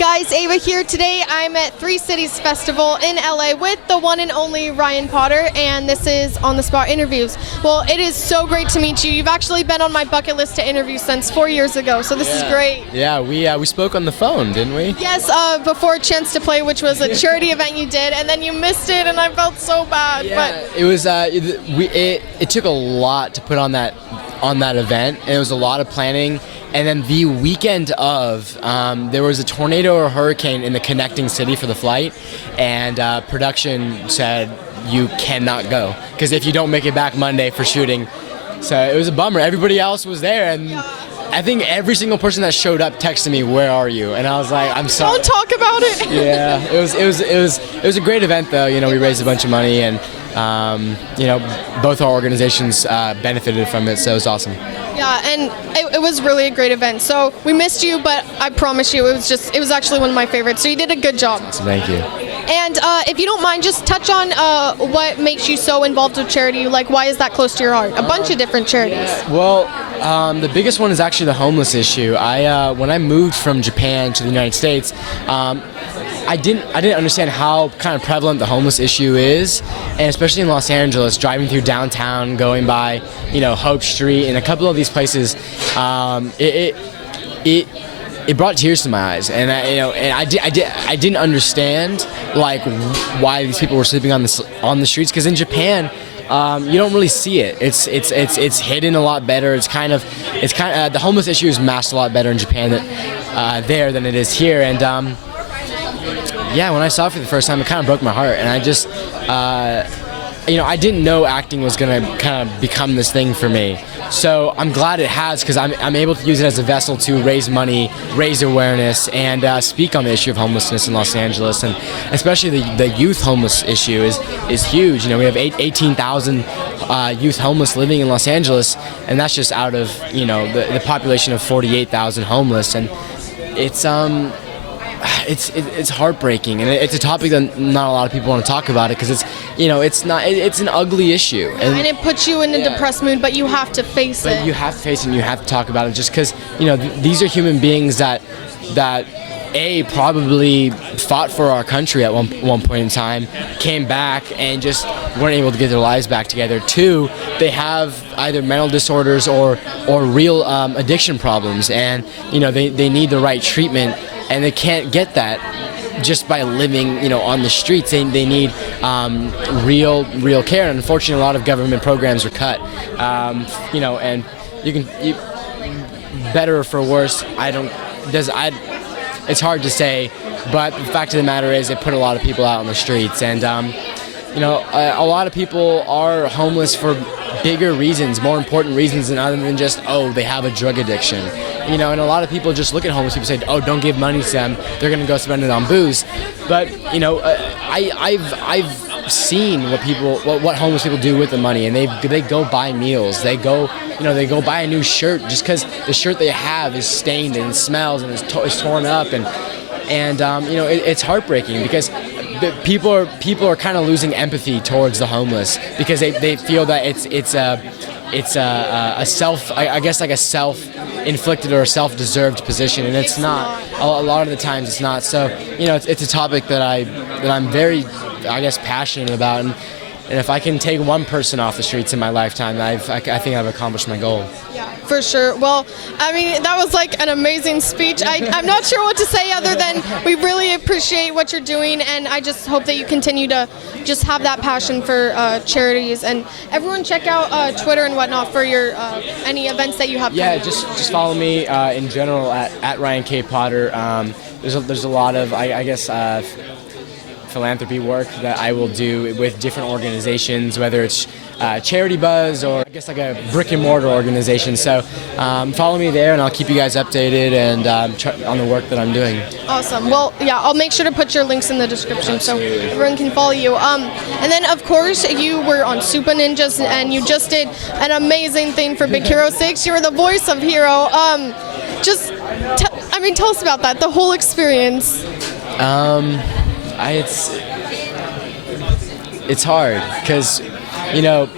guys, Ava here. Today I'm at 6's Festival in LA with the one and only Ryan Potter, and this is On the Spot Interviews. Well, it is so great to meet you. You've actually been on my bucket list to interview since 4 years ago, so this is great. Yeah, we spoke on the phone, didn't we? Yes, before Chance to Play, which was a charity event you did, and then you missed it, and I felt so bad. Yeah, but it was. It took a lot to put on that event, and it was a lot of planning. And then the weekend of, there was a tornado or hurricane in the connecting city for the flight, and production said you cannot go because if you don't make it back Monday for shooting. So it was a bummer. Everybody else was there, and I think every single person that showed up texted me, "Where are you?" And I was like, "I'm sorry." Don't talk about it. Yeah, it was a great event though. You know, we raised a bunch of money, and you know, both our organizations benefited from it, so it was awesome. Yeah, and it was really a great event. So we missed you, but I promise you, it was actually one of my favorites. So you did a good job. So thank you. And if you don't mind, just touch on what makes you so involved with charity. Like, why is that close to your heart? A bunch of different charities. Well, the biggest one is actually the homeless issue. When I moved from Japan to the United States, I didn't understand how kind of prevalent the homeless issue is, and especially in Los Angeles, driving through downtown, going by, you know, Hope Street and a couple of these places, it brought tears to my eyes, and I didn't understand like why these people were sleeping on the streets, because in Japan, you don't really see it. It's hidden a lot better. It's kind of the homeless issue is masked a lot better in Japan there than it is here, and yeah, when I saw it for the first time, it kind of broke my heart, and I just, you know, I didn't know acting was gonna kind of become this thing for me. So I'm glad it has, because I'm able to use it as a vessel to raise money, raise awareness, and speak on the issue of homelessness in Los Angeles, and especially the youth homeless issue is huge. You know, we have 18,000 youth homeless living in Los Angeles, and that's just out of, you know, the population of 48,000 homeless, and it's heartbreaking, and it's a topic that not a lot of people want to talk about it, because it's, you know, it's an ugly issue, and it puts you in a depressed mood, but you have to face it. But you have to face it, and you have to talk about it, just because, you know, these are human beings that probably fought for our country at one point in time, came back and just weren't able to get their lives back together. Two, they have either mental disorders or real addiction problems, and, you know, they need the right treatment, and they can't get that just by living, you know, on the streets. They need real care, and unfortunately a lot of government programs are cut, you know, and you better or for worse, it's hard to say, but the fact of the matter is it put a lot of people out on the streets, and you know, a lot of people are homeless for bigger reasons, more important reasons, other than just, oh, they have a drug addiction. You know, and a lot of people just look at homeless people and say, oh, don't give money to them, they're going to go spend it on booze. But, you know, I've seen what homeless people do with the money, and they go buy meals, they go buy a new shirt just because the shirt they have is stained and smells and is torn up, and you know, it's heartbreaking, because people are kind of losing empathy towards the homeless, because they feel that it's a self-inflicted or a self-deserved position, and it's not. A lot of the times it's not. So, you know, it's a topic that I'm very, I guess, passionate about, and if I can take one person off the streets in my lifetime, I think I've accomplished my goal. Yeah, for sure. Well, I mean, that was like an amazing speech. I'm not sure what to say other than we really appreciate what you're doing, and I just hope that you continue to just have that passion for charities. And everyone check out Twitter and whatnot for your any events that you have. Yeah, just follow me in general at Ryan K. Potter. There's a lot of, I guess, philanthropy work that I will do with different organizations, whether it's Charity Buzz or, I guess, like a brick and mortar organization. So follow me there, and I'll keep you guys updated and on the work that I'm doing. Awesome. Well, yeah, I'll make sure to put your links in the description. Absolutely. So everyone can follow you. And then, of course, you were on Super Ninjas, and you just did an amazing thing for Big Hero 6. You were the voice of Hero. Tell us about that, the whole experience. It's hard, because, you know,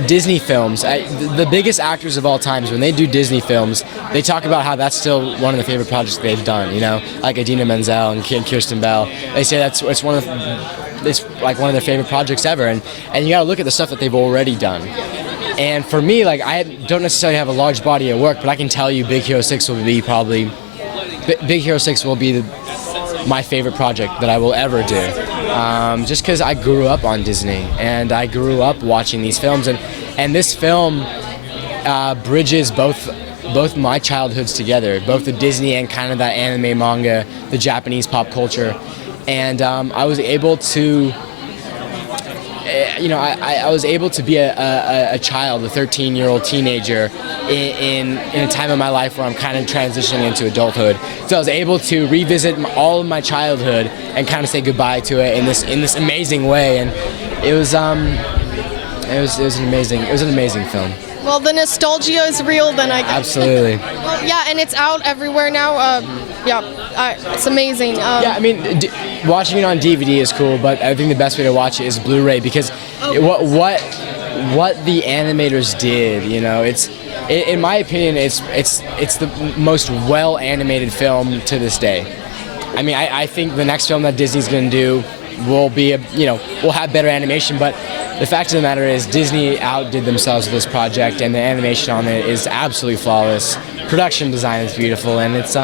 Disney films, the biggest actors of all times, when they do Disney films, they talk about how that's still one of the favorite projects they've done. You know, like Idina Menzel and Kirsten Bell. They say it's one of their favorite projects ever. And you got to look at the stuff that they've already done. And for me, like, I don't necessarily have a large body of work, but I can tell you Big Hero 6 will be my favorite project that I will ever do. Just because I grew up on Disney and I grew up watching these films, and this film bridges both my childhoods together, both the Disney and kind of that anime, manga, the Japanese pop culture. And I was able to I was able to be a child, a 13-year-old teenager in a time of my life where I'm kind of transitioning into adulthood. So I was able to revisit all of my childhood and kind of say goodbye to it in this amazing way. And it was an amazing film. Well, the nostalgia is real then, I guess. Absolutely. Well, yeah, and it's out everywhere now. It's amazing. Yeah, I mean, watching it on DVD is cool, but I think the best way to watch it is Blu-ray, because what the animators did, you know, in my opinion, it's the most well animated film to this day. I mean, I think the next film that Disney's going to do will have better animation, but the fact of the matter is Disney outdid themselves with this project, and the animation on it is absolutely flawless. Production design is beautiful, and it's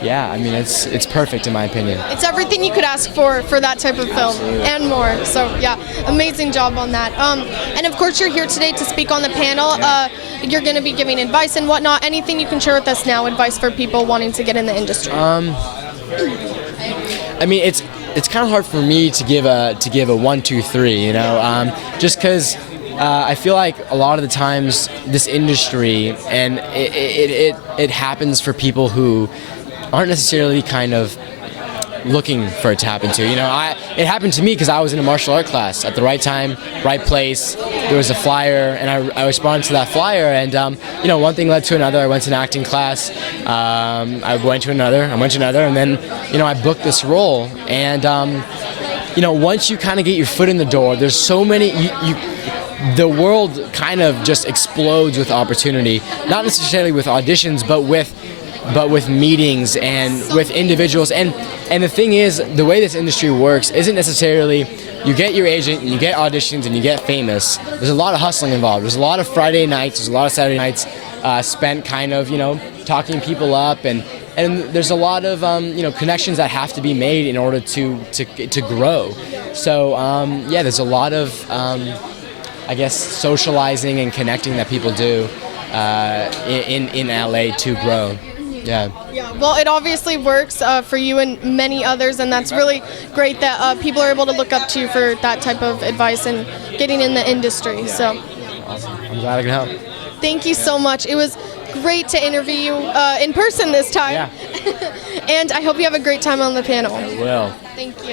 it's perfect in my opinion. It's everything you could ask for that type of film. Absolutely. And more. So yeah, amazing job on that. And of course you're here today to speak on the panel. You're going to be giving advice and whatnot. Anything you can share with us now, advice for people wanting to get in the industry? I mean, it's kind of hard for me to give a 1, 2, 3, you know, just because I feel like a lot of the times this industry, and it happens for people who aren't necessarily kind of looking for it to happen to. You know, it happened to me because I was in a martial art class at the right time, right place. There was a flyer, and I responded to that flyer, and one thing led to another. I went to an acting class. I went to another, and then I booked this role. And once you kind of get your foot in the door, there's so many. The world kind of just explodes with opportunity, not necessarily with auditions, but with meetings and with individuals. And the thing is, the way this industry works isn't necessarily you get your agent and you get auditions and you get famous. There's a lot of hustling involved. There's a lot of Friday nights, there's a lot of Saturday nights spent kind of, talking people up, and there's a lot of connections that have to be made in order to grow. So there's a lot of socializing and connecting that people do in LA to grow. Yeah. Well, it obviously works for you and many others, and that's really great that people are able to look up to you for that type of advice and getting in the industry. Yeah. So. Awesome. I'm glad I can help. Thank you so much. It was great to interview you in person this time. Yeah. And I hope you have a great time on the panel. I will. Thank you.